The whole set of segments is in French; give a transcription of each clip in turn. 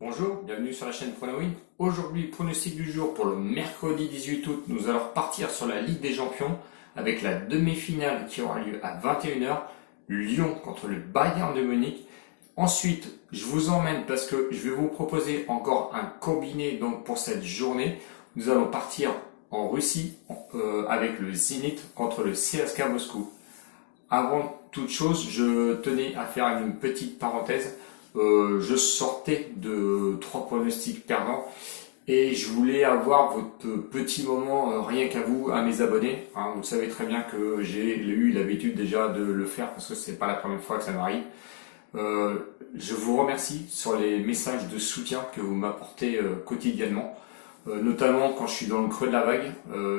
Bonjour, bienvenue sur la chaîne Pronawin. Aujourd'hui, pronostic du jour pour le mercredi 18 août. Nous allons repartir sur la Ligue des Champions avec la demi-finale qui aura lieu à 21h. Lyon contre le Bayern de Munich. Ensuite, je vous emmène parce que je vais vous proposer encore un combiné donc pour cette journée. Nous allons partir en Russie avec le Zénith contre le CSKA Moscou. Avant toute chose, je tenais à faire une petite parenthèse. Je sortais de 3 pronostics perdants et je voulais avoir votre petit moment rien qu'à vous, à mes abonnés. Hein, vous savez très bien que j'ai eu l'habitude déjà de le faire parce que c'est pas la première fois que ça m'arrive. Je vous remercie sur les messages de soutien que vous m'apportez quotidiennement, notamment quand je suis dans le creux de la vague.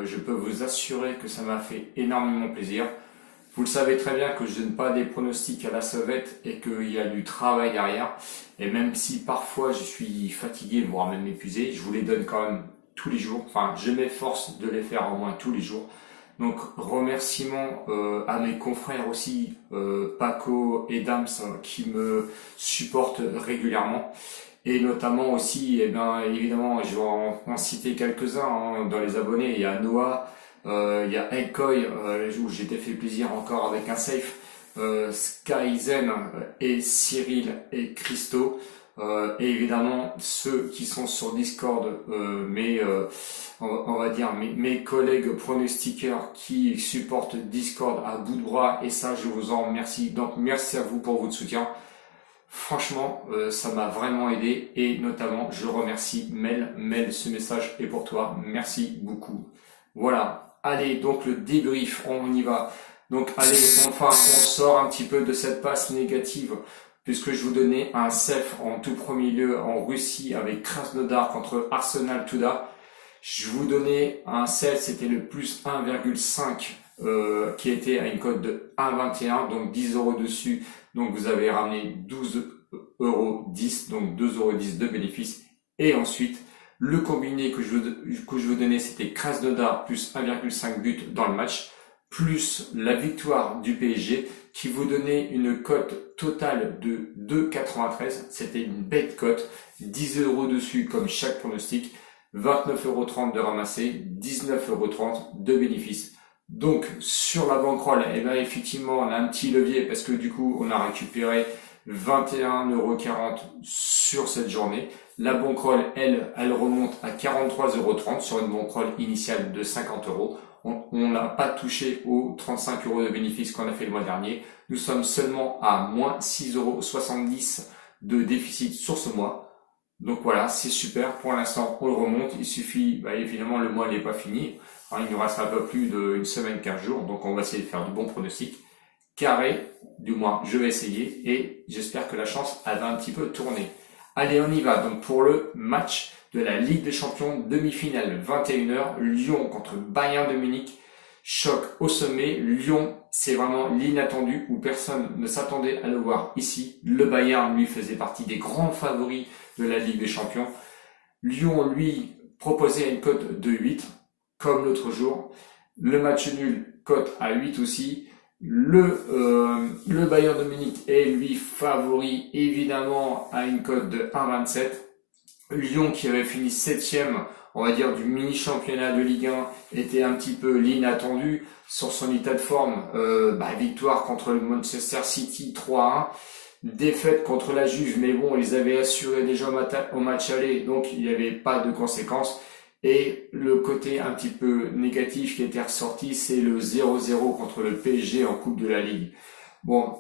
Je peux vous assurer que ça m'a fait énormément plaisir. Vous le savez très bien que je ne donne pas des pronostics à la sauvette et qu'il y a du travail derrière. Et même si parfois je suis fatigué, voire même épuisé, je vous les donne quand même tous les jours. Enfin, je m'efforce de les faire au moins tous les jours. Donc, remerciements à mes confrères aussi, Paco et Dams, qui me supportent régulièrement. Et notamment aussi, évidemment, je vais en citer quelques-uns dans les abonnés. Il y a Noah. Il y a Ekoi, où j'étais fait plaisir encore avec un safe, Skyzen et Cyril et Christo, et évidemment ceux qui sont sur Discord, on va dire mes collègues pronostiqueurs qui supportent Discord à bout de bras, et ça je vous en remercie. Donc merci à vous pour votre soutien. Franchement, ça m'a vraiment aidé, et notamment je remercie Mel. Mel, ce message est pour toi, merci beaucoup. Voilà. Allez, donc le débrief, on y va. Donc allez, enfin, on sort un petit peu de cette passe négative, puisque je vous donnais un CEF en tout premier lieu en Russie avec Krasnodar contre Arsenal Touda. Je vous donnais un CEF, c'était le plus 1,5 qui était à une cote de 1,21, donc 10 euros dessus. Donc vous avez ramené 12,10 euros, donc 2,10 euros de bénéfice. Et ensuite, le combiné que je vous donnais, c'était Krasnodar plus 1,5 but dans le match, plus la victoire du PSG qui vous donnait une cote totale de 2,93. C'était une bête cote, 10 euros dessus comme chaque pronostic, 29,30 euros de ramassé, 19,30 euros de bénéfice. Donc sur la bankroll, effectivement, on a un petit levier parce que du coup, on a récupéré 21,40 euros sur cette journée. La bankroll, elle remonte à 43,30 euros sur une bankroll initiale de 50 euros. On n'a pas touché aux 35 euros de bénéfice qu'on a fait le mois dernier. Nous sommes seulement à moins 6,70 euros de déficit sur ce mois. Donc voilà, c'est super. Pour l'instant, on le remonte. Il suffit, évidemment, le mois n'est pas fini. Il nous reste un peu plus d'une semaine, 15 jours. Donc on va essayer de faire du bon pronostic. Carré, du moins, je vais essayer. Et j'espère que la chance, elle va un petit peu tourner. Allez, on y va. Donc pour le match de la Ligue des Champions, demi-finale, 21h, Lyon contre Bayern de Munich. Choc au sommet. Lyon, c'est vraiment l'inattendu où personne ne s'attendait à le voir ici. Le Bayern, lui, faisait partie des grands favoris de la Ligue des Champions. Lyon, lui, proposait une cote de 8, comme l'autre jour. Le match nul, cote à 8 aussi. Le Bayern de Munich est lui favori évidemment à une cote de 1,27. Lyon qui avait fini 7ème, on va dire, du mini championnat de Ligue 1 était un petit peu l'inattendu sur son état de forme. Victoire contre le Manchester City 3-1, défaite contre la Juve, mais bon, ils avaient assuré déjà au match aller, donc il n'y avait pas de conséquences. Et le côté un petit peu négatif qui était ressorti, c'est le 0-0 contre le PSG en Coupe de la Ligue. Bon,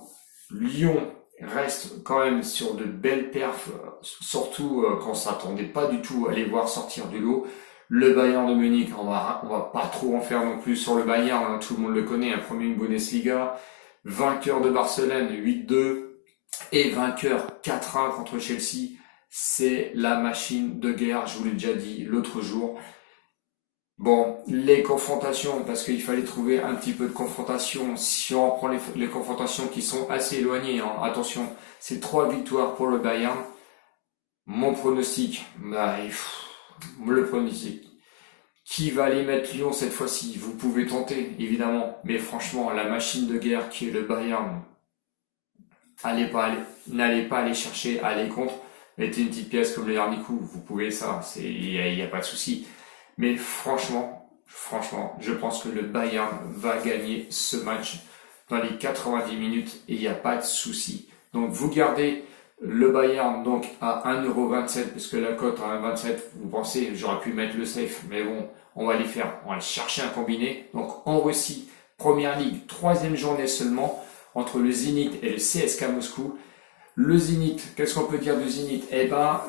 Lyon reste quand même sur de belles perfs, surtout quand on s'attendait pas du tout à les voir sortir du lot. Le Bayern de Munich, on va pas trop en faire non plus sur le Bayern, tout le monde le connaît, un premier Bundesliga, vainqueur de Barcelone 8-2 et vainqueur 4-1 contre Chelsea. C'est la machine de guerre, je vous l'ai déjà dit l'autre jour. Bon, les confrontations, parce qu'il fallait trouver un petit peu de confrontation. Si on reprend les confrontations qui sont assez éloignées, attention, c'est 3 victoires pour le Bayern. Mon pronostic, le pronostic. Qui va aller mettre Lyon cette fois-ci? Vous pouvez tenter, évidemment. Mais franchement, la machine de guerre qui est le Bayern, n'allez pas aller chercher, allez contre. mettez une petite pièce comme le dernier coup, vous pouvez ça, il n'y a pas de souci. Mais franchement, je pense que le Bayern va gagner ce match dans les 90 minutes et il n'y a pas de souci. Donc vous gardez le Bayern donc à 1,27€ parce que la cote à 1,27€, vous pensez, j'aurais pu mettre le safe, mais bon, on va aller chercher un combiné. Donc en Russie, Première Ligue, troisième journée seulement, entre le Zénith et le CSKA Moscou. Le Zénith, qu'est-ce qu'on peut dire du Zénith? Eh ben,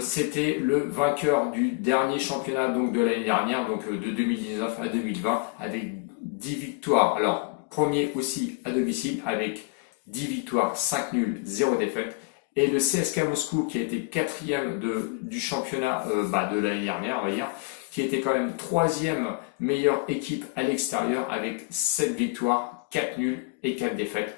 c'était le vainqueur du dernier championnat donc de l'année dernière, donc de 2019 à 2020, avec 10 victoires. Alors, premier aussi à domicile, avec 10 victoires, 5 nuls, 0 défaite. Et le CSKA Moscou, qui a été quatrième du championnat de l'année dernière, on va dire, qui était quand même troisième meilleure équipe à l'extérieur, avec 7 victoires, 4 nuls et 4 défaites.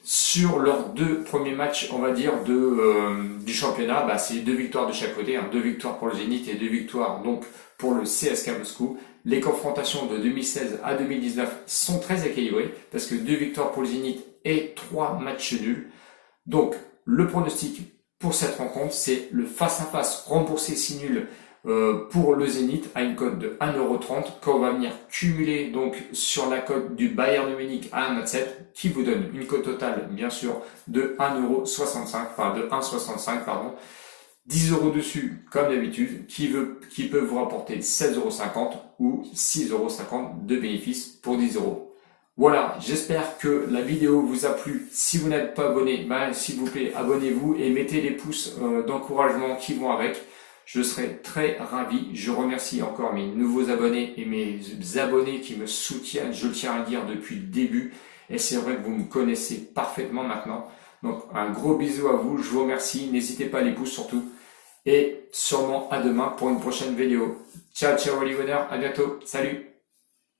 Sur leurs deux premiers matchs, on va dire, du championnat, c'est 2 victoires de chaque côté, 2 victoires pour le Zénith et 2 victoires donc pour le CSKA Moscou. Les confrontations de 2016 à 2019 sont très équilibrées parce que 2 victoires pour le Zénith et 3 matchs nuls. Donc le pronostic pour cette rencontre, c'est le face-à-face remboursé si nul pour le Zénith à une cote de 1,30€ quand on va venir cumuler donc sur la cote du Bayern de Munich à 1,27€ qui vous donne une cote totale bien sûr de 1,65€, pardon, 10€ dessus comme d'habitude qui peut vous rapporter 16,50€ ou 6,50€ de bénéfice pour 10€. Voilà, j'espère que la vidéo vous a plu. Si vous n'êtes pas abonné, s'il vous plaît, abonnez-vous et mettez les pouces d'encouragement qui vont avec. Je serai très ravi. Je remercie encore mes nouveaux abonnés et mes abonnés qui me soutiennent, je le tiens à le dire, depuis le début. Et c'est vrai que vous me connaissez parfaitement maintenant. Donc un gros bisou à vous, je vous remercie. N'hésitez pas à les pouces surtout. Et sûrement à demain pour une prochaine vidéo. Ciao, ciao les winners, à bientôt. Salut!